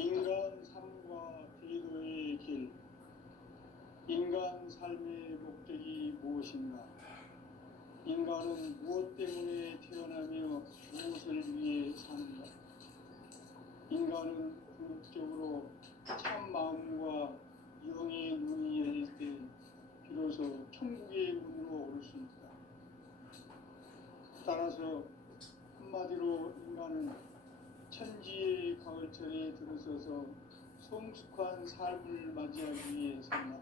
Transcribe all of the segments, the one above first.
인간 삶과 기도의 길. 인간 삶의 목적이 무엇인가? 인간은 무엇 때문에 태어나며 무엇을 위해 사는가? 인간은 궁극적으로 참 마음과 영의 눈이 열릴 때 비로소 천국의 문으로 올 수 있다. 따라서 한마디로 인간은 천지의 가을철에 들어서서 성숙한 삶을 맞이하기 위해 산다.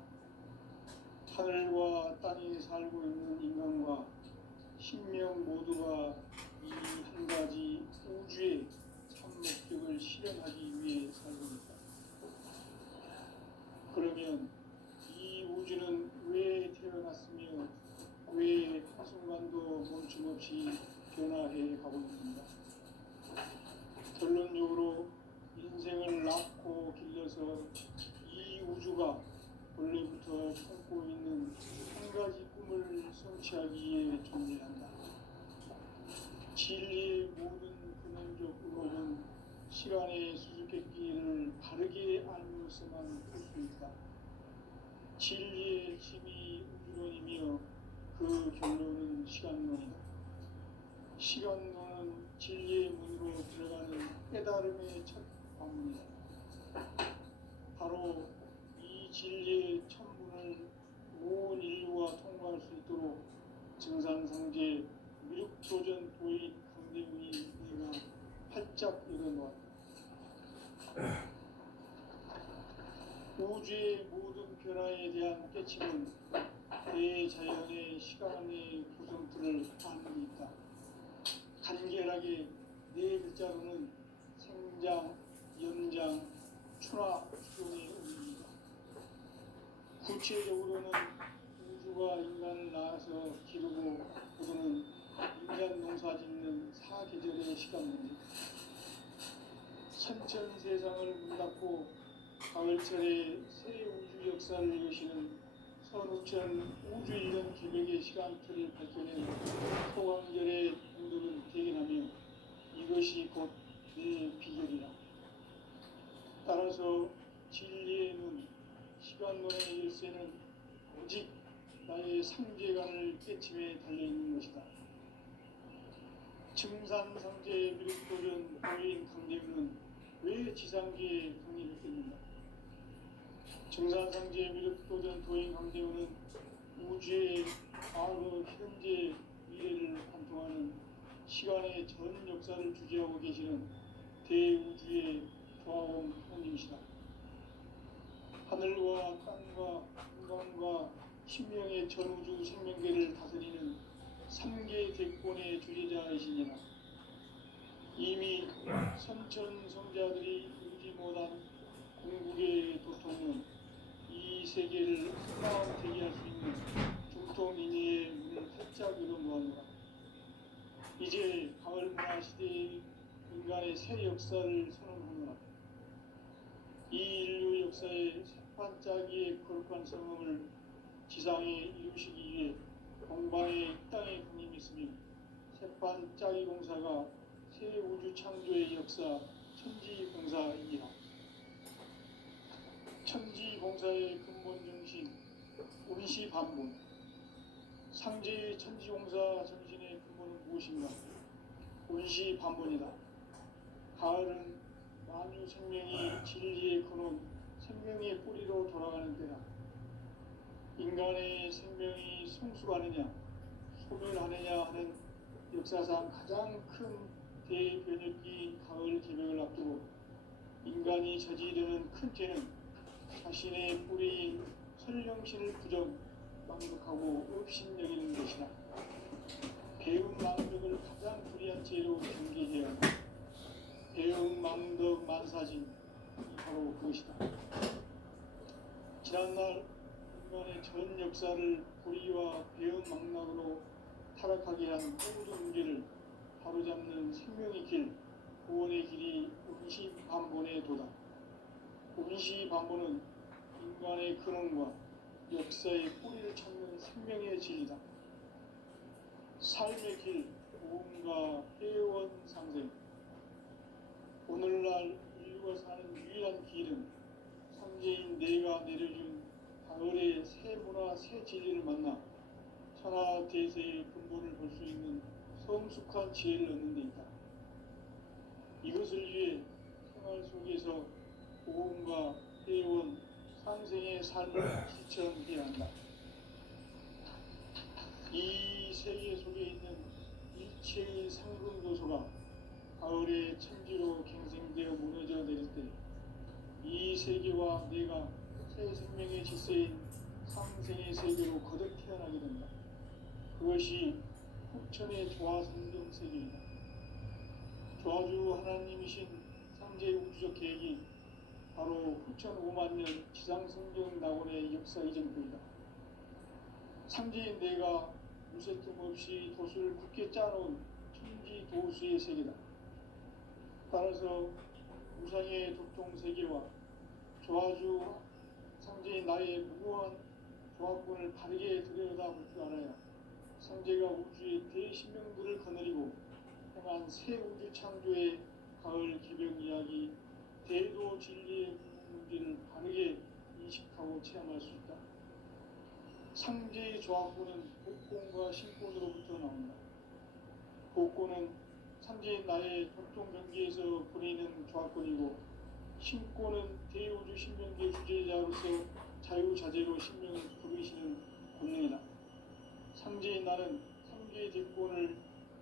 하늘과 땅에 살고 있는 인간과 신명 모두가 이 한 가지 우주의 참 목적을 실현하기 위해 살고 있다. 그러면 이 우주는 왜 태어났으며 왜 한순간도 멈춤없이 변화해 가고 있는가? 결론적으로 인생을 낳고 길러서 이 우주가 원래부터 품고 있는 한 가지 꿈을 성취하기 위해 존재한다. 진리의 모든 근원적 의혹은 시간의 수수께끼를 바르게 알면서만 풀 수 있다. 진리의 핵심이 우주론이며 그 결론은 시간론이다. 시간론은 진리의 문으로 들어가는 깨달음의 첫 관문이다. 바로 이 진리의 천문을 온 인류가 통과할 수 있도록 증산상제 미륵도전 도인 강대훈이 내가 활짝 열어놓았다. 우주의 모든 변화에 대한 깨침은 대자연의 시간의 구성틀을 아는 있다. 간결하게 네 글자로는 생장, 연장, 추나, 추종의 의미입니다. 구체적으로는 우주가 인간을 낳아서 기르고 부르는 인간 농사 짓는 사계절의 시간입니다. 선천 세상을 문 닫고 가을철에 새 우주 역사를 여시는 선우천 우주인간 기백의 시간틀을 밝혀낸 소강절의 공덕을 대견하며 이것이 곧 내 비결이라. 따라서 진리의 눈, 시간론의 열쇠는 오직 나의 상제관을 깨침에 달려있는 것이다. 증산상제 미륵도전 도인 강대훈은 왜 지상계에 강의했겠는가? 증산상제 미륵도전 도인 강대훈은 우주의 과거, 현재, 미래를 관통하는 시간의 전 역사를 주재하고 계시는 대우주의 조화원 형님이시다. 하늘과 땅과 인간과 신명의 전우주 생명계를 다스리는 3개 대권의 주제자이시니라. 이미 선천성자들이 이루지 못한 궁극의 도통은 이 세계를 한마음 되게 할 수 있는 중통인의의 문을 활짝 열어놓았노라. 이제 가을 문화 시대의 인간의 새 역사를 선언하노라. 이 인류 역사의 새반짝이의 거룩한 성음을 지상에 이루시기 위해 동방의 땅에 강림했으며 새반짝이 공사가 새 우주 창조의 역사 천지공사이니라. 천지공사의 근본 정신 운시반본. 상제의 천지공사 정신의 근본은 무엇인가? 운시반본이다. 가을은 만유 생명이 진리의 근원, 생명의 뿌리로 돌아가는 때다. 인간의 생명이 성숙하느냐, 소멸하느냐 하는 역사상 가장 큰 대변혁기인 가을 개벽을 앞두고 인간이 저지르는 큰 죄는 자신의 뿌리인 설령신을 부정, 망독하고 업신여기는 것이다. 배움 망덕을 가장 불의한 죄로 경계해야 한다. 배움 망덕 만사진, 바로 그것이다. 지난날 인간의 전 역사를 불의와 배움 망락으로 타락하게 한 모든 문제를 바로잡는 생명의 길, 구원의 길이 운시반본의 도다. 운시반본은 인간의 근원과 역사의 뿌리를 찾는 생명의 진리다. 삶의 길, 고음과 회원 상생. 오늘날 인류가 사는 유일한 내가 내려준 가을의 새 문화 새 진리를 만나 천하 대세의 근본을 볼 수 있는 성숙한 지혜를 얻는 데 있다. 이것을 위해 생활 속에서 보험과 회원, 상생의 삶을 실천해야 한다. 이 세계 속에 있는 일체의 상승 요소가 가을의 천지로 갱생되어 무너져 내릴 때 이 세계와 내가 새 생명의 질서인 상생의 세계로 거듭 태어나게 된다. 그것이 후천의 조화성경 세계이다. 조화주 하나님이신 상제 우주적 계획이 바로 후천 5만 년 지상성경 낙원의 역사 이전부이다. 상제인 내가 무쇠틈 없이 도수를 굳게 짜놓은 천지 도수의 세계다. 따라서 우상의 도통 세계와 조화주 상제인 나의 무고한 조합군을 바르게 들여다볼 줄 알아야 상제가 우주의 대신명들을 거느리고 행한 새 우주 창조의 가을 기병 이야기 대도 진리의 문제를 바르게 인식하고 체험할 수 있다. 상제의 조합군은 복권과 신권으로부터 나온다. 복권은 상제인 나의 도통 경계에서 보내는 조합권이고 신권은 대우주 신명계 주제자로서 자유자재로 신명을 부르시는 권능이다. 상제인 나는 상계의 대권을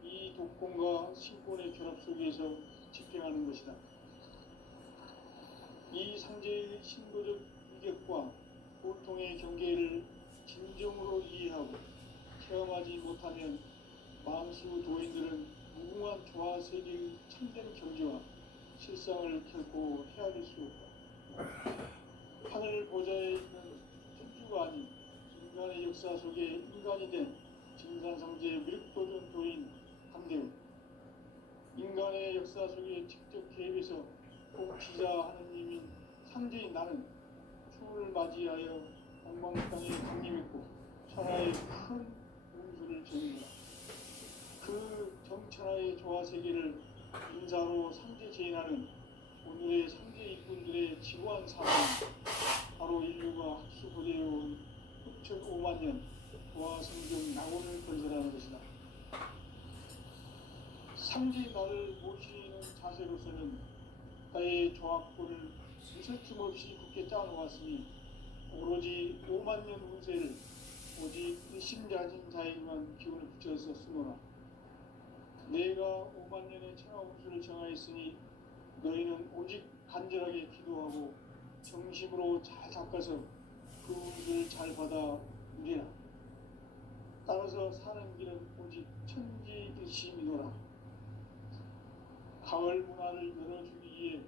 이 독권과 신권의 결합 속에서 집행하는 것이다. 이 상제의 신도적 위격과 고통의 경계를 진정으로 이해하고 체험하지 못하면 만수 도인들은 무궁한 조화 세계의 참된 경지와 실상을 결코 헤아릴 수 없다. 하늘 보좌에 있는 천주가 아닌 인간의 역사 속에 인간이 된 진산상제의 미륵도전 도인 강대우, 인간의 역사 속에 직접 개입해서 통치자 하느님인 상제인 나는 추을 맞이하여 방방땅에 강림했고 천하의 큰 운수를 전한다. 그 정천하의 조화세계를 인사로 상제 제인하는 오늘의 상제 일꾼들의 지구한 사명, 바로 인류가 학수고대해온 후천 5만 년 조화성경 낙원을 건설하는 것이다. 상제 나를 모시는 자세로서는 나의 조합권을 무쇠틈 없이 굳게 짜놓았으니 오로지 5만 년 운세를 오직 일심야진 자에게만 기운을 붙여서 쓰노라. 내가 5만 년의 천하 운수를 정하였으니 너희는 오직 간절하게 기도하고 정심으로 잘 닦아서 그 운수를 잘 받아 누리라. 따라서 사는 길은 오직 천지일심이노라. 가을 문화를 열어주기 위해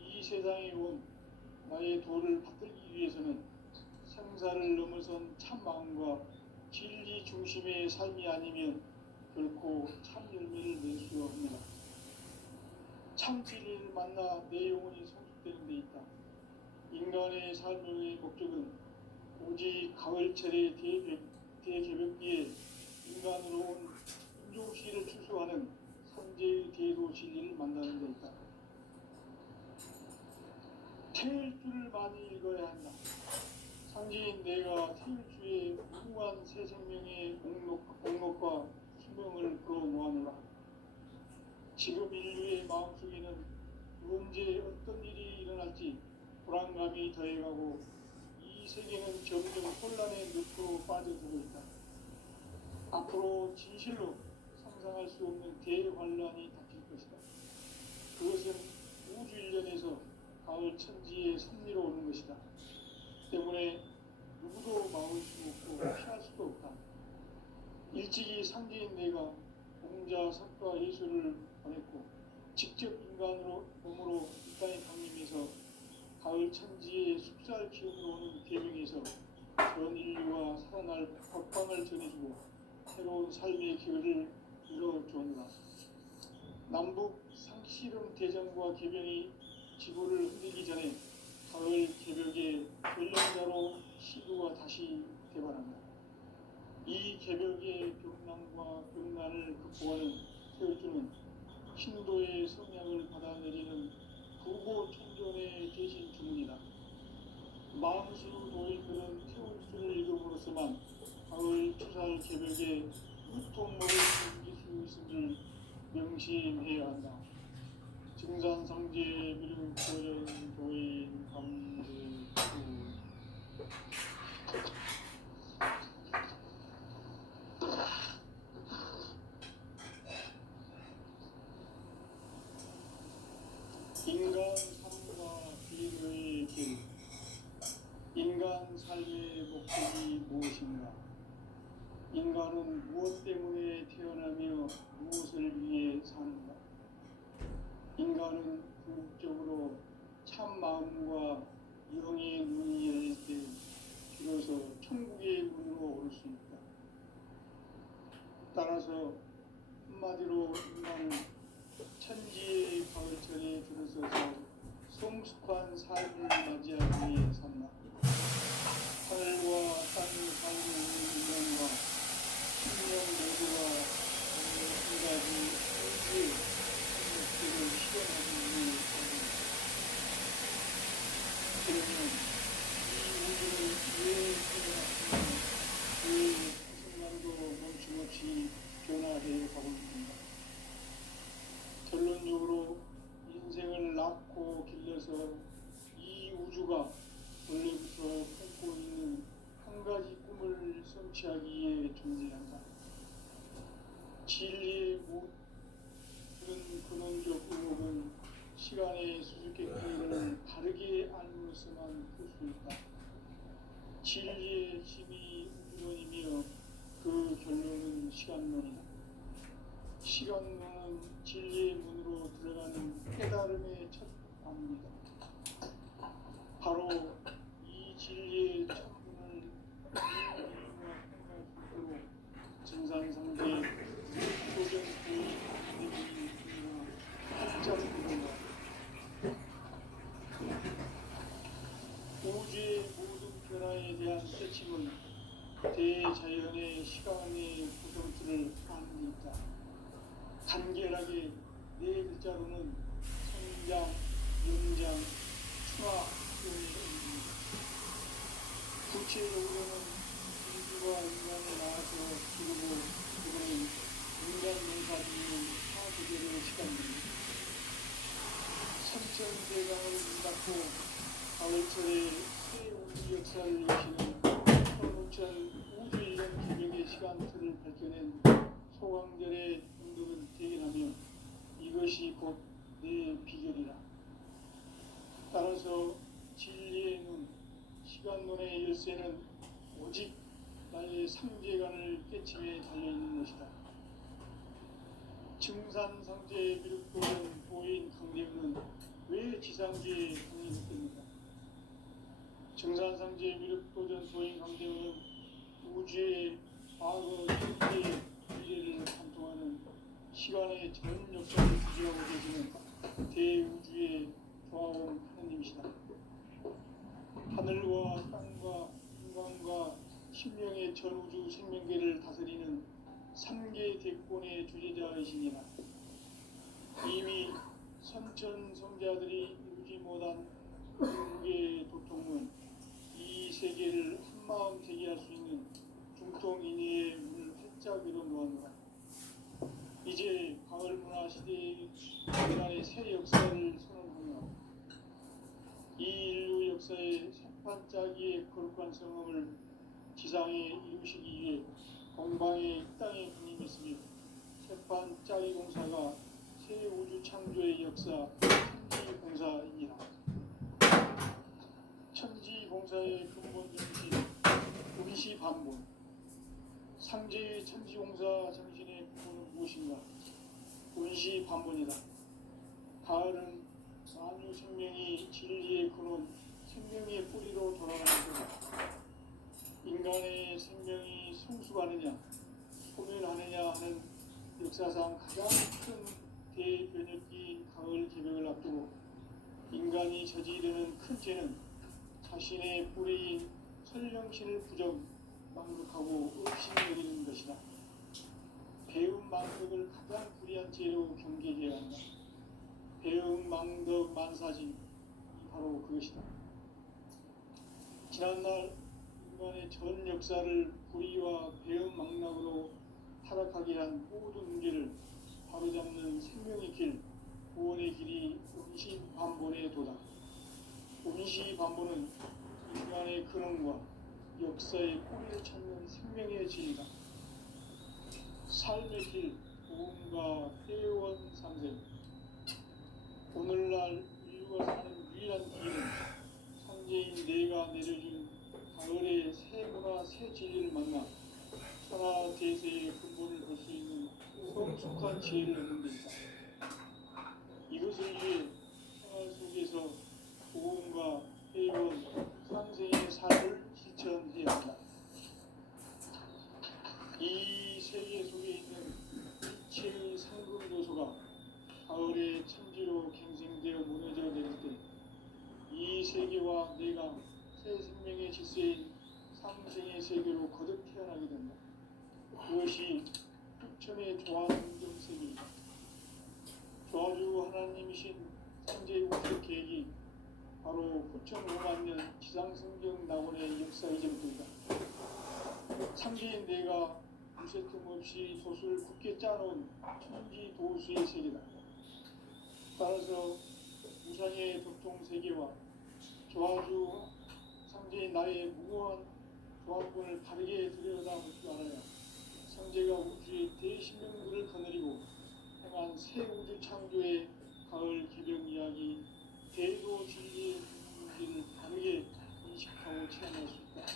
이 세상에 온 나의 도를 받들기 위해서는 생사를 넘어선 참 마음과 진리 중심의 삶이 아니면 결코 참 열매를 낼 수 없느라. 참 진리를 만나 내 영혼이 성숙되는 데 있다. 인간의 삶의 목적은 오직 가을철의 대개벽기에 인간으로 온 인종시를 추수하는 상제의 대도 진리를 만나는 데 있다. 태일주를 많이 읽어야 한다. 상제인 내가 태일주의 무궁한 새 생명의 공록과 수명을 끌어모아노라. 지금 인류의 마음속에는 언제 어떤 일이 일어날지 불안감이 더해가고 이 세계는 점점 혼란의 늪으로 빠져들고 있다. 앞으로 진실로 상상할 수 없는 대환란이 닥칠 것이다. 그것은 우주 일련에서 가을 천지의 섭리로 오는 것이다. 때문에 누구도 막을 수 없고 피할 수도 없다. 일찍이 상제인 내가 공자, 석가, 예수를 보냈고 직접 인간으로 몸으로 이 땅에 강림해서 가을 천지의 숲살 기운으로 오는 계명에서 전 인류와 살아날 법방을 전해주고 새로운 삶의 기회를 이뤄주었노라. 남북 상씨름 대전과 개병이 지구를 흔들기 전에 가을 개벽의 전령자로 시도가 다시 개발한다. 이 개벽의 병난과 병난을 극복하는 태울주는 신도의 성향을 받아내리는 부고 총존의 대신 주문이다. 마음 성제비를 고전 도인 감독 인간 삶과 비교의 길. 인간 삶의 목적이 무엇인가? 인간은 무엇 때문에 태어나며 무엇을 위해 사는가? 인간은 궁극적으로 참 마음과 영의 문이 열릴 때 비로소 천국의 문으로 올 수 있다. 따라서 한마디로 인간은 천지의 가을철에 들어서서 성숙한 삶을 맞이하기 위해 산다. 하늘과 땅을 살고 있는 인간과 생명 모두가 한 가지 천지의 목적을 실현하기 위해 산다. 그러면 이 우주는 왜 태어났으며 왜 한순간도 멈춤없이 변화해 가고 있는가? 결론적으로 인생을 낳고 길러서 이 우주가 원래부터 품고 있는 한 가지 꿈을 성취하기 위해 존재한다. 진리의 모든 근원적 의목은 시간의 수수께끼를 바르게 알므로서만 풀 수 있다. 진리의 핵심이 우주론이며 그 결론은 시간론이다. 시간론은 진리의 문으로 들어가는 깨달음의 첫 방문이다. 바로 이 진리의 첫 문을 이해하기와 평가하도록 증산상계 도전부의 대비가 합작입니다. 우주의 모든 변화에 대한 깨침은 대자연의 시간의 구성틀을 아는 있다. 간결하게 네 글자로는 성장, 영장, 충화 등의 의미입니다. 구체적으로는 인류가 인간에 나와서 기르고 그러는 인간 농사 짓는 사계절의 시간입니다. 삼천대강을 문 닫고 가을철에 새 우주 역사를 여시는 천오천 우주 이론 개벽의 시간틀을 밝혀낸 소강절의 운동을 대견하며 이것이 곧 내 비결이라. 따라서 진리의 눈, 시간론의 열쇠는 오직 나의 상제관을 깨침에 달려있는 것이다. 증산상제 미륵도전 도인 강대우는 왜 지상계에 강의했습니까? 증산상제 미륵도전 도인 강대우는 우주의 과거, 현재, 미래를 관통하는 시간의 전 역사를 주지하고 계시는 대우주의 조화원 하느님이시다. 하늘과 땅과 인간과 신명의 전우주 생명계를 다스리는 3계 대권의 주제자이시니라. 이미 선천성자들이 이루지 못한 인계의 도통은 이 세계를 한마음 되게 할 수 있는 중통인의의 문을 활짝 열어놓았노라. 이제 가을 문화 시대의 인간의 새 역사를 선언하며 이 인류 역사의 새판짜기의 거룩한 성험을 지상에 이루시기 위해 공방에 이 땅에 군림했으며 새판짜기 공사가 새 우주 창조의 역사 천지공사이니라. 천지공사의 근본 정신 분시반본. 상제의 천지공사 정신의 근본은 무엇인가? 분시반본이다. 가을은 만유 생명이 진리의 근원, 생명의 뿌리로 돌아가는 거다. 인간의 생명이 성숙하느냐, 소멸하느냐 하는 역사상 가장 큰 대변혁기인 가을 개벽을 앞두고 인간이 저지르는 큰 죄는 자신의 뿌리인 설령신을 부정, 망극하고 없신여기는 것이다. 배움 망덕을 가장 불의한 죄로 경계해야 한다. 배움 망덕 만사진, 바로 그것이다. 지난날 인간의 전 역사를 불의와 배움 망락으로 타락하게 한 모든 문제를 바로잡는 생명의 길, 구원의 길이 음시반본에 도다. 음시반본은 인간의 근원과 역사의 뿌리를 찾는 생명의 진리다. 삶의 길, 구원과 회원 상생. 오늘날 인류가 사는 유일한 길은 상제인 내가 내려준 가을의 새 문화 새 진리를 만나 천하 대세의 근본을 볼 수 있는 성숙한 지혜를 얻는 데 있다. 이것을 위해 생활 속에서 구원과 회원 상생의 삶을 실천해야 한다. 이 세계 속에 있는 일체의 상급 요소가 가을의 천지로 갱생되어 무너져 내릴 때 이 세계와 내가 새 생명의 질서인 상생의 세계로 거듭 태어나게 된다. 그것이 흑천의 조화성경 세계이다. 조화주 하나님이신 상제의 우주 계획이 바로 9,500만 년 지상성경 낙원의 역사 이전부터이다. 상제인 내가 무쇠틈 없이 돛을 굳게 짜놓은 천지 도수의 세계다. 따라서 우상의 덕통 세계와 조화주 상제인 나의 무고한 조합권을 바르게 들여다볼 줄 알아야 상제가 우주의 대신명들을 거느리고 행한 새 우주 창조의 가을 개병 이야기 대도 진리의 문제를 바르게 인식하고 체험할 수 있다.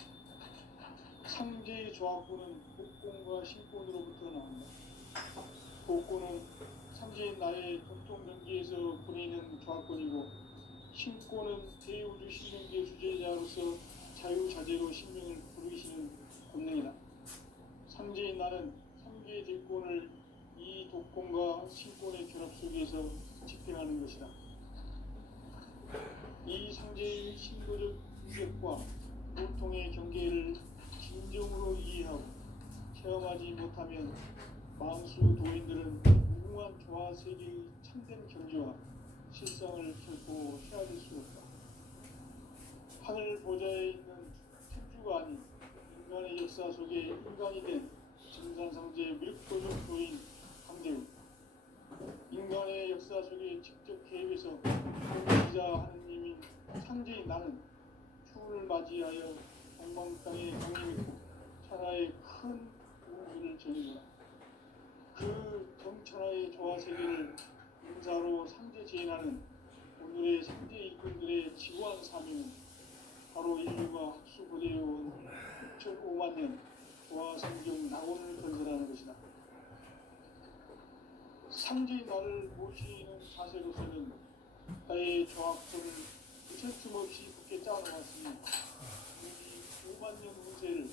상제의 조합권은 복권과 신권으로부터 나온다. 복권은 상제인 나의 공통경계에서 보내는 조합권이고 신권은 대우주 신명계 주제자로서 자유자재로 신명을 부르시는 권능이다. 상제인 나는 3개의 대권을 이 독권과 신권의 결합 속에서 집행하는 것이다. 이 상제의 신도적 인격과 보통의 경계를 진정으로 이해하고 체험하지 못하면 만수 도인들은 무궁한 조화 세계의 참된 경지와 실상을 결코 헤아릴 수 없다. 하늘 보좌에 있는 천주가 아닌 인간의 역사 속에 인간이 된 증산상제의 밀도적 도인 강대우. 인간의 역사 속에 직접 개입해서 통치자 하느님인 상제인 나는 추운을 맞이하여 동방 땅에 강림했고 천하의 큰 우주를 정의하라. 그 정천하의 조화 세계를 인사로 상제 제인하는 오늘의 상제 일꾼들의 지구한 사명은 바로 인류가 학수고대해온 6,500만 년 조화성경 낙원을 건설하는 것이다. 상제의 나를 모시는 자세로서는 나의 조합권을 무쇠틈 없이 굳게 짜놓았으니 이 5만 년 운세를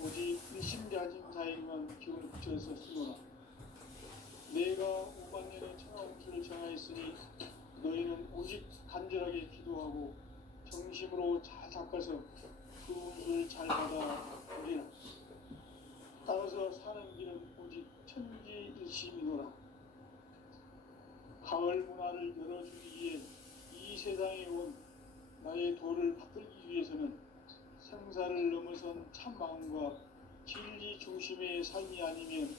오직 일심가진 자에게만 기운을 붙여서 쓰노라. 내가 5만 년의 천하홍수를 정하였으니 너희는 오직 간절하게 기도하고 정심으로 잘 닦아서 그 운수를 잘 받아 오리라. 따라서 사는 길은 오직 천지일심이노라. 가을 문화를 열어주기 위해 이 세상에 온 나의 도를 받들기 위해서는 생사를 넘어선 참 마음과 진리 중심의 삶이 아니면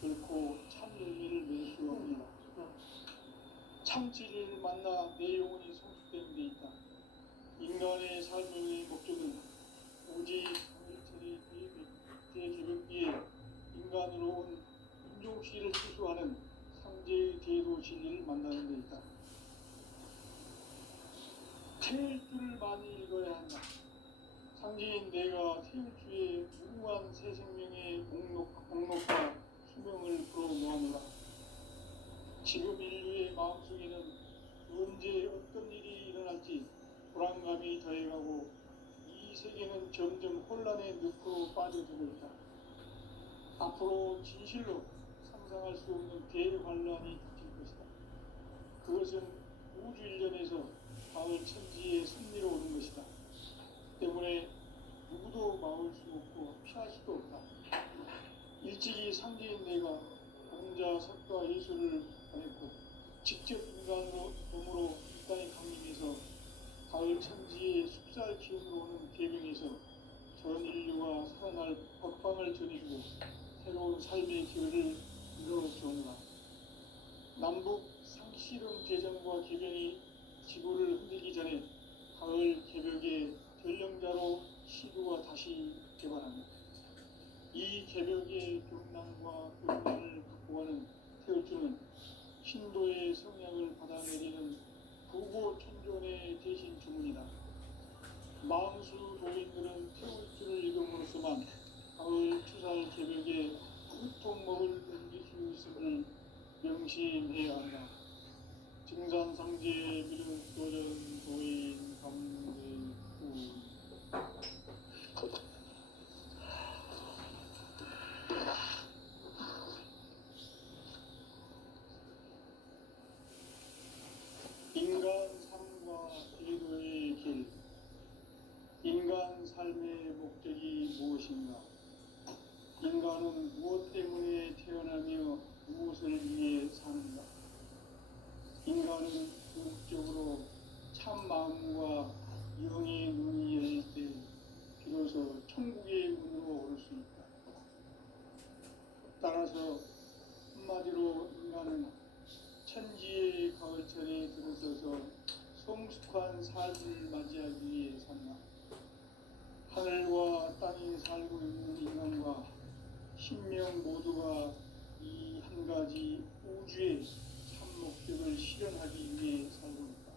결코 참 열매를 맺을 수 없느니라. 참 진리를 만나 내 영혼이 성숙되는 데 있다. 인간의 삶의 목적은 오직 강일철의 대개벽기에 인간으로 온 인종씨를 추수하는 상제의 대도 진리를 만나는 데 있다. 태일주를 많이 읽어야 한다. 상제인 내가 태일주의 무궁한 새 생명의 목록과 수명을 불어 모아노라. 지금 인류의 마음속에는 언제 어떤 일이 일어날지 불안감이 더해가고 이 세계는 점점 혼란의 늪으로 빠져들고 있다. 앞으로 진실로 상상할 수 없는 대환란이 닥칠 것이다. 그것은 우주 일련에서 가을 천지의 섭리로 오는 것이다. 때문에 누구도 막을 수 없고 피할 수도 없다. 일찍이 상제인 내가 공자, 석가, 예수를 보냈고 직접 인간으로 몸으로 이 땅에 강림해서 가을 천지의 숲살 기운으로 오는 계명에서 전 인류가 살아날 법방을 전해주고 새로운 삶의 기회를 이뤄주오노라. 남북 상시 씨름 대전과 개변이 지구를 흔들기 전에 가을 개벽의 전령자로 시류가 다시 개발합니다. 이 개벽의 경랑과 교훈을 갖고가는 태울주는 신도의 성향을 받아내리는 부고 천존의 대신 주문이다. 망수 도인들은 태울주를 읽음으로써만 가을 추살 개벽에 후통목을 넘길 수 있음을 명심해야 한다. 증산상제 비륵 도전 도인 감대구 인간 삶과 제도의 길. 인간 삶의 목적이 무엇인가? 인간은 무엇 때문에 태어나며 무엇을 위해 사는가? 인간은 궁극적으로 참 마음과 영의 눈이 열릴 때 비로소 천국의 문으로 오를 수 있다. 따라서 한마디로 인간은 천지의 가을철에 들어서서 성숙한 삶을 맞이하기 위해 산다. 하늘과 땅에 살고 있는 인간과 신명 모두가 이 한 가지 우주의 참 목적을 실현하기 위해 살고 있다.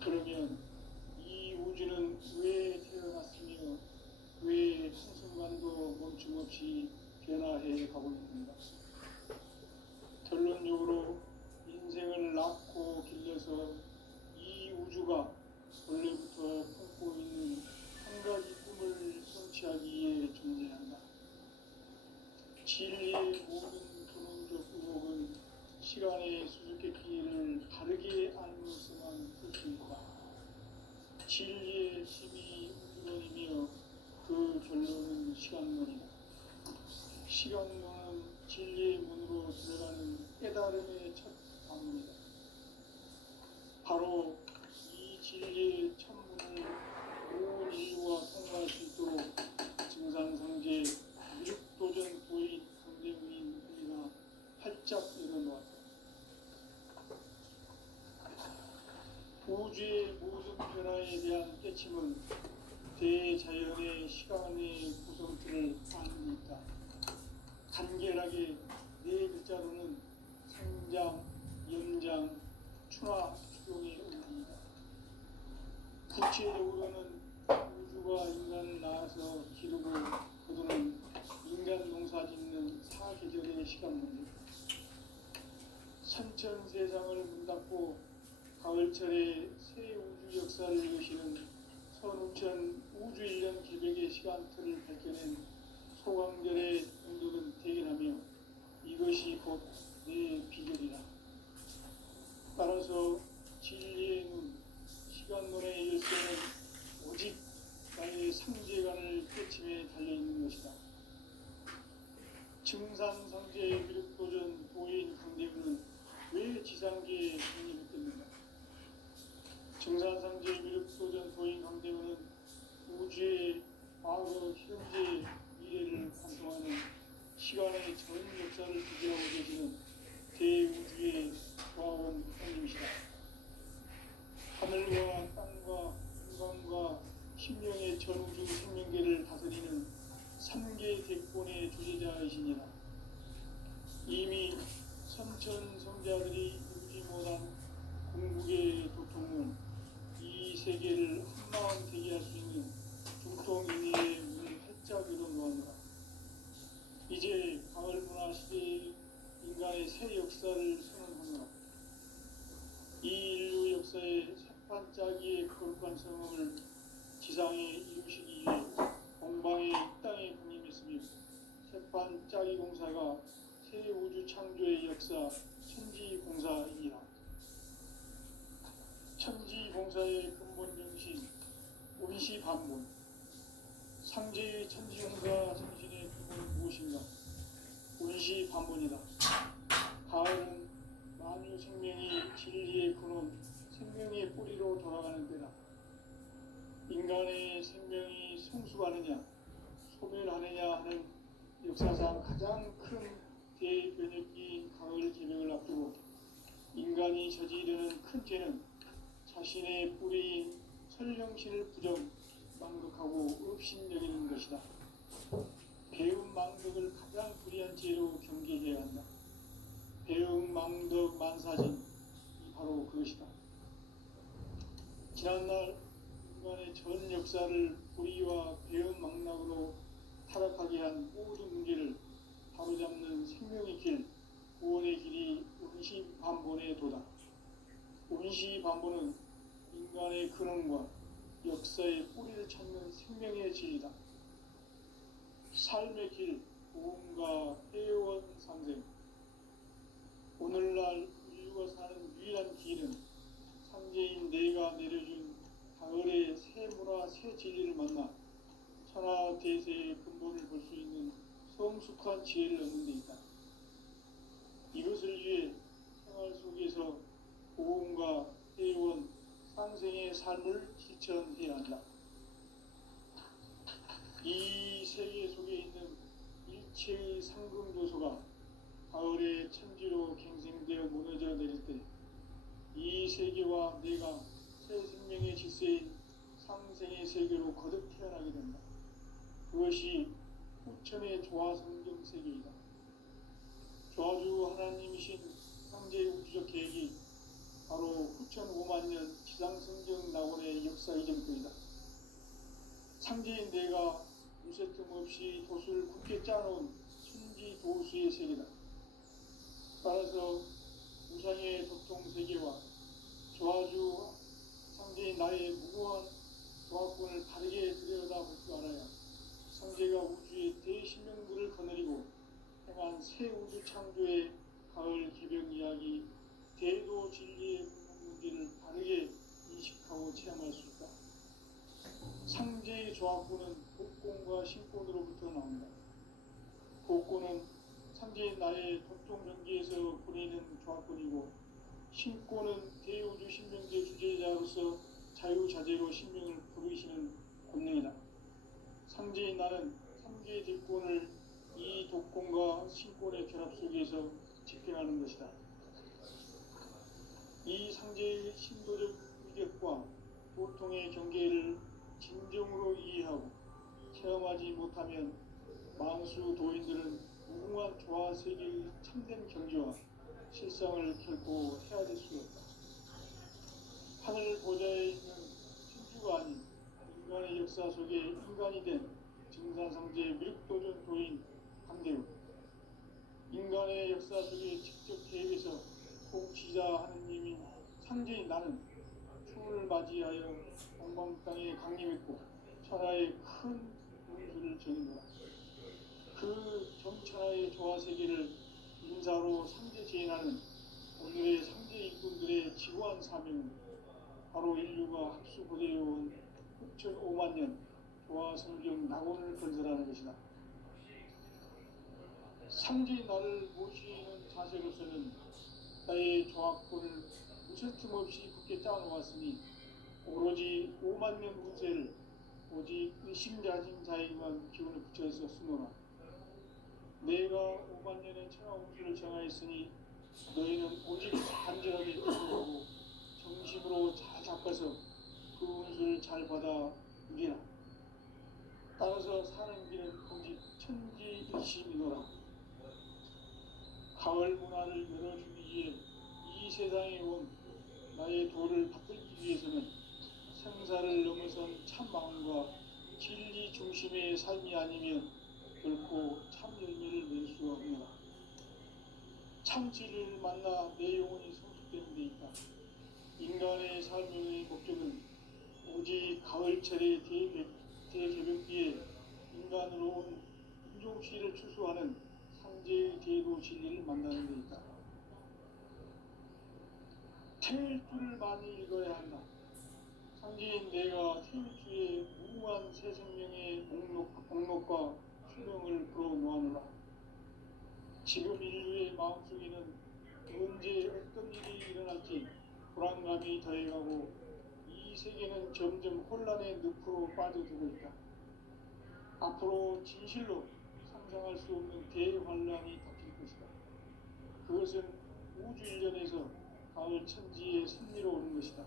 그러면 이 우주는 왜 태어났으며 왜 한순간도 멈춤없이 변화해 가고 있는가? 결론적으로 인생을 낳고 길러서 이 우주가 원래부터 품고 있는 한 가지 꿈을 성취하기 위해 존재한다. 진리의 모든 근원적 의혹은 시간의 수수께끼를 바르게 알면서만 풀 수 있다. 진리의 힘이 우주론이며 그 결론은 시간론이다. 시간론은 진리의 문으로 들어가는 깨달음의 첫 방문이다. 바로 이 진리의 천문을 온 인류가 통과할 수 있도록 증산상제 미륵도전 도인 강대우인 우리가 활짝 열어놓았다. 우주의 모든 변화에 대한 깨침은 대자연의 시간의 구성틀을 안고 있다. 간결하게 네 글자로는 생장, 연장, 추나 추동의 의미이다. 구체적으로는 우주가 인간을 낳아서 기르고 거두는 인간 농사 짓는 사계절의 시간문제다. 선천세상을 문닫고 가을철에 새 우주 역사를 여시는 선우천 우주일년 개벽의 시간틀을 밝혀낸 소강절의 공덕은 대견하며 이것이 곧 내 비결이다. 따라서 진리의 눈, 시간론의 열쇠는 오직 나의 상제관을 깨침에 달려있는 것이다. 증산상제 미륵도전 도인 강대우는 왜 지상계에 독립했겠는가? 증산상제 미륵도전 도인 강대우는 우주의 과거, 현재, 미래를 관통하는 시간의 전 역사를 주재하고 계시는 대우주의 조화원 형님이시다. 하늘과 땅과 인간과 신명의 전우주 생명계를 다스리는 3개 대권의 주제자이시니라. 이미 선천성자들이 누리지 못한 궁극의 도통은 이 세계를 한마음 되게 할 수 있는 중통인의의 문을 활짝 열어놓았노라. 이제 가을 문화 시대의 인간의 새 역사를 선언하노라. 이 인류 역사의 새반짝이의 거룩한 성험을 지상에 이루시기 위해 공방의 이 땅에 군림했으며 새반짝이 공사가 새 우주 창조의 역사 천지공사이니라. 천지공사의 근본 정신 운시반문. 상제의 천지공사 정신의 근본은 무엇인가? 운시반문이다. 가을은 만유 생명이 진리의 근원, 생명의 뿌리로 돌아가는 때다. 인간의 생명이 성숙하느냐, 소멸하느냐 하는 역사상 가장 큰 대변혁기인 가을 개명을 앞두고 인간이 저지르는 큰 죄는 자신의 뿌리인 선령신을 부정, 망독하고 업신여기는 것이다. 배움 망덕을 가장 불의한 죄로 경계해야 한다. 배움 망덕 만사진이 바로 그것이다. 지난날 인간의 전 역사를 불의와 배움 망락으로 타락하게 한 모든 문제를 바로잡는 생명의 길, 구원의 길이 운시반본에 도다. 운시반본은 인간의 근원과 역사의 뿌리를 찾는 생명의 진리다. 삶의 길, 구원과 회원 상생. 오늘날 인류가 사는 유일한 길은 상제인 내가 내려준 가을의 새 문화, 새 진리를 만나 천하 대세의 근본을 볼 수 있는 성숙한 지혜를 얻는 데 있다. 이것을 위해 생활 속에서 보험과 회원, 상생의 삶을 실천해야 한다. 이 세계 속에 있는 일체의 상금도서가 가을의 천지로 갱생되어 무너져 내릴 때 이 세계와 내가 새 생명의 질서인 상생의 세계로 거듭 태어나게 된다. 그것이 후천의 조화성경 세계이다. 조화주 하나님이신 상제의 우주적 계획이 바로 후천 5만년 지상성경 낙원의 역사 이전부이다. 상제인 내가 무쇠틈 없이 도수를 굳게 짜놓은 천지 도수의 세계다. 따라서 우상의 도통 세계와 조화주 상제인 나의 무고한 조화권을 바르게 들여다볼 줄 알아야 상제가 우주의 대신명들을 거느리고 행한 새 우주 창조의 가을 개벽 이야기, 대도 진리의 문제를 바르게 인식하고 체험할 수 있다. 상제의 조화권은 복권과 신권으로부터 나온다. 복권은 상제인 나의 도통 경계에서 보내는 조화권이고, 신권은 대우주 신명제 주제자로서 자유자재로 신명을 부르시는 권능이다. 상제인 나는 상제의 대권을 이 독권과 신권의 결합 속에서 집행하는 것이다. 이 상제의 신도적 위력과 보통의 경계를 진정으로 이해하고 체험하지 못하면 만수 도인들은 무궁한 조화 세계의 참된 경지와 실상을 결코 헤아릴 수가 없다. 하늘 보좌에 있는 신주가 아닌 인간의 역사 속에 인간이 된 증산상제 밀도전 도인 강대우. 인간의 역사 속에 직접 계획해서 통치자 하느님인 상제인 나는 추운을 맞이하여 동방 땅에 강림했고 천하의 큰 운수를 정인노라. 그 정천하의 조화세계를 인사로 상제 제인하는 오늘의 상제 일꾼들의 지구한 사명은 바로 인류가 합수고대해온 6,500,000년 조화성경 낙원을 건설하는 것이다. 상제인 나를 모시는 자세로서는 나의 조화권을 무쇠틈 없이 굳게 짜놓았으니 오로지 5만년 운세를 오직 의심자진 자에게만 기운을 붙여서 쓰노라. 내가 5만년의 천하 운수를 정하였으니 너희는 오직 간절하게 기도하고 정심으로 잘 잡아서 그 운수를 잘 받아 누리라. 따라서 사는 길은 오직 천지일심이노라. 가을 문화를 열어주기 위해 이 세상에 온 나의 도를 받들기 위해서는 생사를 넘어선 참 마음과 진리 중심의 삶이 아니면 결코 참 열매를 낼 수가 없노라. 참 진리를 만나 내 영혼이 성숙되는 데 있다. 인간의 삶의 목적은 오직 가을철의 대개벽기에 인간으로 온 인종시를 추수하는 상제의 제도 진리를 만나는 데 있다. 태일주를 많이 읽어야 한다. 상제인 내가 태일주의 무궁한 새 생명의 목록과 수명을 불어모아노라. 지금 인류의 마음속에는 언제 어떤 일이 일어날지 불안감이 더해가고 이 세계는 점점 혼란의 늪으로 빠져들고 있다. 앞으로 진실로 상상할 수 없는 대환란이 닥칠 것이다. 그것은 우주 일련에서 가을 천지의 섭리로 오는 것이다.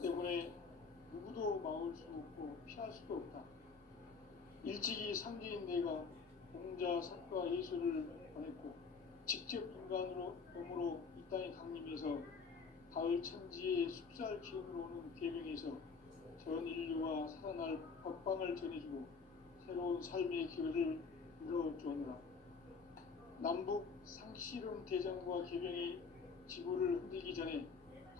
때문에 누구도 막을 수 없고 피할 수도 없다. 일찍이 상제인 내가 공자, 석가, 예수를 보냈고 직접 인간으로 몸으로 이 땅에 강림해서 가을 천지의 숲살 기운으로 오는 계명에서 전 인류와 살아날 법방을 전해주고 새로운 삶의 기회를 이뤄주느라. 남북 상씨름 대전과 계명이 지구를 흔들기 전에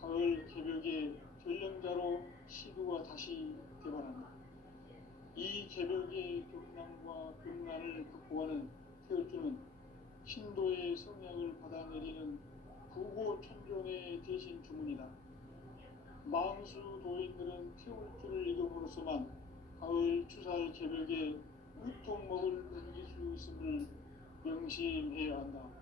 가을 개벽의 전령자로 시두가 다시 되관한다. 이 개벽의 경랑과 금난을 극복하는 태울주는 신도의 성령을 받아내리는 부고천존의 대신 주문이다. 망수 도인들은 태울주를 이름으로서만 가을 추살 개벽에 우통먹을 넘길 수 있음을 명심해야 한다.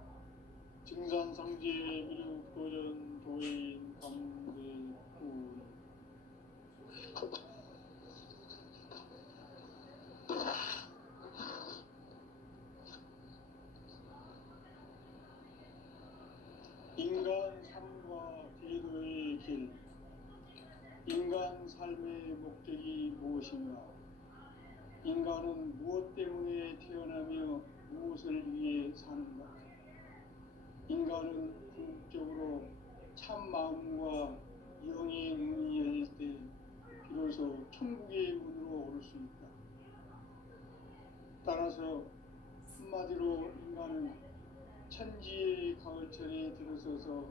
증산상제 미륵도전 도인 강대군. 인간 삶과 대도의 길. 인간 삶의 목적이 무엇인가? 인간은 무엇 때문에 태어나며 무엇을 위해 사는가? 인간은 궁극적으로 참 마음과 영의 문이 열릴 때 비로소 천국의 문으로 오를 수 있다. 따라서 한마디로 인간은 천지의 가을철에 들어서서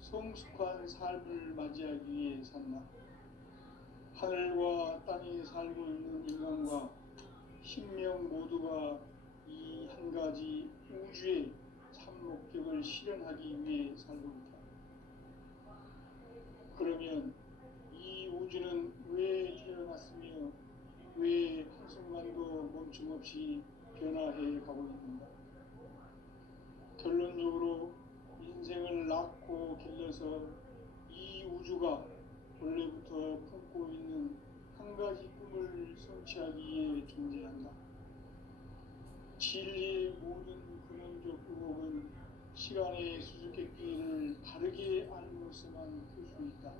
성숙한 삶을 맞이하기 위해 산다. 하늘과 땅에 살고 있는 인간과 신명 모두가 이 한 가지 우주의 참 목적을 실현하기 위해 살고 있다. 그러면 이 우주는 왜 태어났으며 왜 한순간도 멈춤없이 변화해 가고 있는가? 결론적으로 인생을 낳고 길러서 이 우주가 원래부터 품고 있는 한 가지 꿈을 성취하기 위해 존재한다. 진리의 모든 근원적 의혹은 시간의 수수께끼를 바르게 알므로서만 풀 수 있다.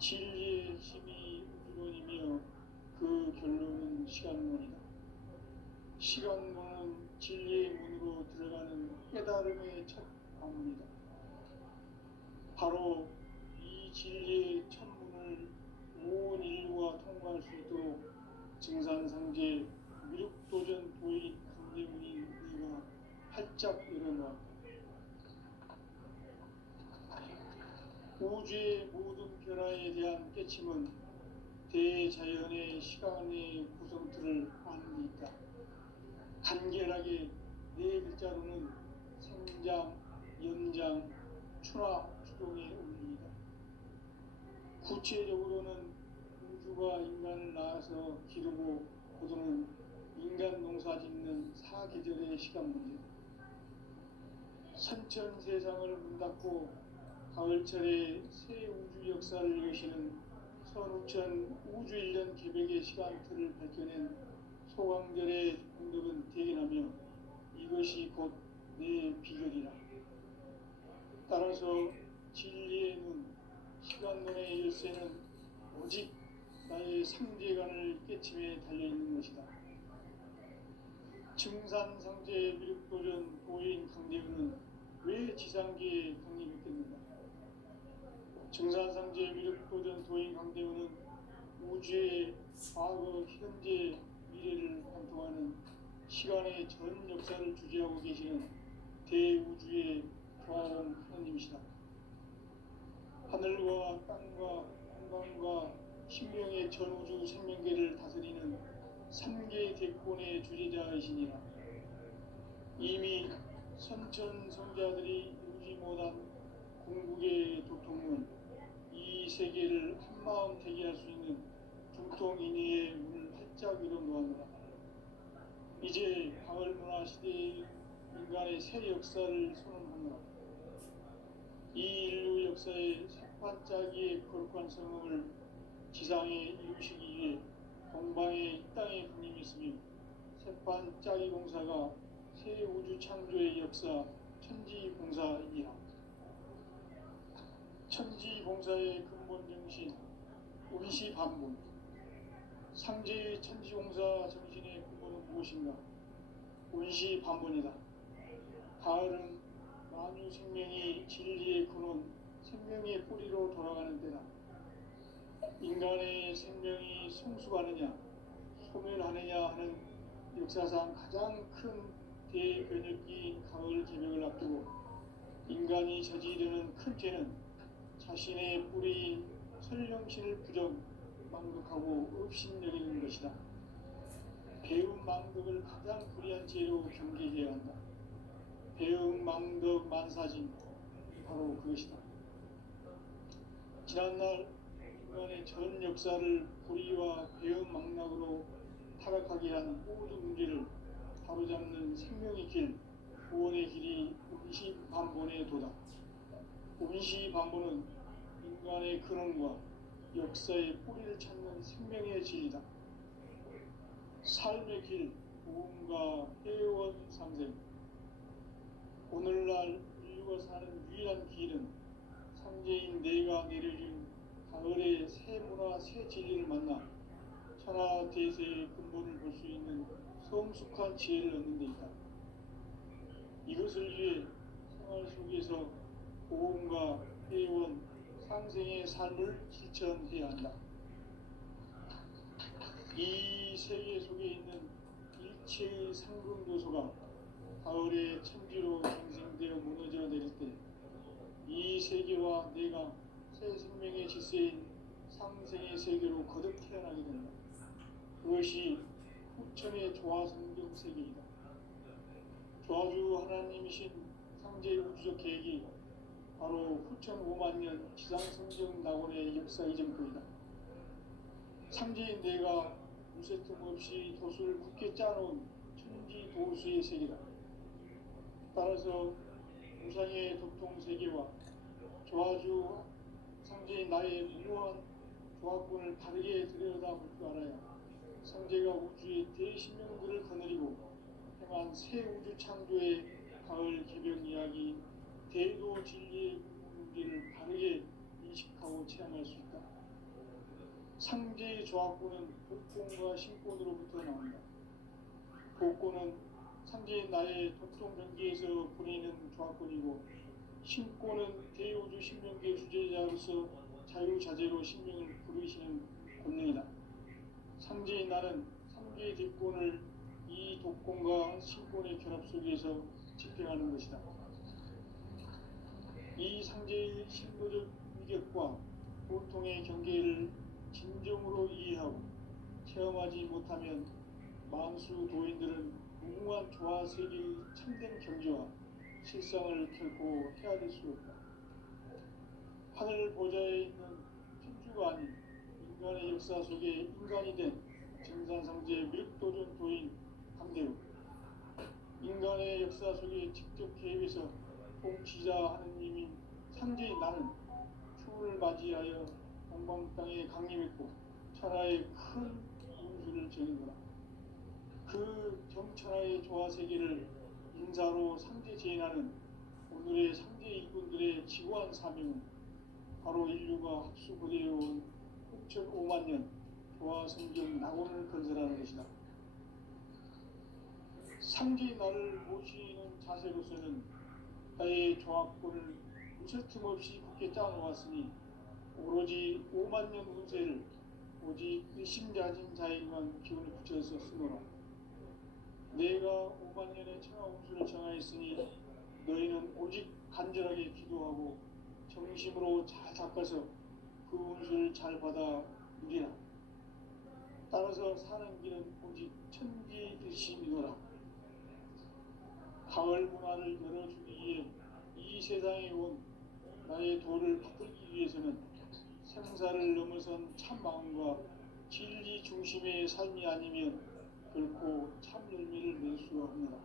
진리의 핵심이 우주론이며 그 결론은 시간론이다. 시간론은 진리의 문으로 들어가는 깨달음의 첫 방문이다. 바로 이 진리의 천문을 온 인류가 통과할 수 있도록 증산상제 미륵도전 도인 강대문이 우리가 활짝 열어놓았다. 우주의 모든 변화에 대한 깨침은 대자연의 시간의 구성틀을 아는 데 있다. 간결하게 네 글자로는 생장, 연장, 추락, 추동의 원리이다. 구체적으로는 우주가 인간을 낳아서 기르고 거두는 인간 농사 짓는 사계절의 시간 문제. 선천 세상을 문 닫고 가을철에 새 우주 역사를 여시는 선우천 우주 1년 개벽의 시간틀을 밝혀낸 소강절의 공덕은 대견하며 이것이 곧 내 비결이라. 따라서 진리의 눈, 시간론의 열쇠는 오직 나의 상제관을 깨침에 달려있는 것이다. 증산상제 미륵도전 도인 강대훈은 왜 지상계에 강림했겠는가? 증산상제 미륵도전 도인 강대훈은 우주의 과거, 현재, 미래를 관통하는 시간의 전 역사를 주재하고 계시는 대우주의 교황 하나님이시다. 하늘과 땅과 한강과 신명의 전우주 생명계를 다스리는 3개 대권의 주재자이시니라. 이미 선천성자들이 이루지 못한 궁극의 도통은 이 세계를 한마음 되게 할 수 있는 중통인의의 문을 활짝 열어놓았노라. 이제 가을 문화 시대의 인간의 새 역사를 선언하노라. 이 인류 역사의 새반짝이의 거룩한 성음을 지상에 이루시기 위해 동방의 이 땅에 강림했으며 새반짝이 공사가 새 우주 창조의 역사 천지공사이니라. 천지봉사의 근본 정신, 운시반본. 상제의 천지봉사 정신의 근본은 무엇인가? 운시반본이다. 가을은 만유 생명이 진리의 근원, 생명의 뿌리로 돌아가는 때다. 인간의 생명이 성숙하느냐, 소멸하느냐 하는 역사상 가장 큰 대변혁기인 가을 개벽을 앞두고 인간이 저지르는 큰 죄는 자신의 뿌리인 설령신을 부정, 망독하고 업신여기는 것이다. 배움 망덕을 가장 불의한 죄로 경계해야 한다. 배움 망덕 만사진, 바로 그것이다. 지난날 인간의 전 역사를 불의와 배움 망락으로 타락하게 한 모든 문제를 바로잡는 생명의 길, 구원의 길이 운시반본에 도다. 운시반본은 인간의 근원과 역사의 뿌리를 찾는 생명의 진리다. 삶의 길, 보험과 회원 상생. 오늘날 인류가 사는 유일한 길은 상제인 내가 내려준 가을의 새 문화, 새 진리를 만나 천하 대세의 근본을 볼 수 있는 성숙한 지혜를 얻는 데 있다. 이것을 위해 생활 속에서 보험과 회원, 상생의 삶을 실천해야 한다. 이 세계 속에 있는 일체의 상금 요소가 가을의 천지로 경생되어 무너져 내릴 때 이 세계와 내가 새 생명의 질서인 상생의 세계로 거듭 태어나게 된다. 그것이 후천의 조화성경 세계이다. 조화주 하나님이신 상제의 우주적 계획이 바로 후천 5만년 지상성경 낙원의 역사 이전부이다. 상제인 내가 무쇠틈 없이 도수를 굳게 짜놓은 천지 도수의 세계다. 따라서 우상의 도통 세계와 조화주 상제인 나의 무모한 조화권을 바르게 들여다볼 줄 알아야 상제가 우주의 대신명들을 거느리고 행한 새 우주 창조의 가을 개벽 이야기, 대도 진리의 문제를 바르게 인식하고 체험할 수 있다. 상제의 조화권은 복권과 신권으로부터 나온다. 복권은 상제인 나의 도통 경계에서 보내는 조화권이고, 신권은 대우주 신명계 주제자로서 자유자재로 신명을 부르시는 권능이다. 상제인 나는 상계의 뒷권을 이 독권과 신권의 결합 속에서 집행하는 것이다. 이 상제의 신도적 위격과 보통의 경계를 진정으로 이해하고 체험하지 못하면 만수 도인들은 무궁한 조화세계의 참된 경지와 실상을 결코 헤아릴 수 없다. 하늘 보좌에 있는 천주가 아닌 인간의 역사 속에 인간이 된 정산상제 밀도전 도인 강대우, 인간의 역사 속에 직접 개입해서 통치자 하느님인 상제인 나는 추운을 맞이하여 동방 땅에 강림했고 천하의 큰 운수를 정했노라. 그 정천하의 조화세계를 인사로 상제 제인하는 오늘의 상제 일꾼들의 지구한 사명은 바로 인류가 합수고대해온 6,5만년 조화성경 낙원을 건설하는 것이다. 상제의 나를 모시는 자세로서는 나의 조합권을 무쇠틈 없이 굳게 짜놓았으니 오로지 5만년 운세를 오직 일심자진 자에게만 기운을 붙여서 쓰노라. 내가 5만년의 천하 운수를 정하였으니 너희는 오직 간절하게 기도하고 정심으로 잘 닦아서 그 운수를 잘 받아 누리라. 따라서 사는 길은 오직 천지일심이노라. 가을 문화를 열어주기 위해 이 세상에 온 나의 도를 받들기 위해서는 생사를 넘어선 참 마음과 진리 중심의 삶이 아니면 결코 참 열매를 낼 수 없느라.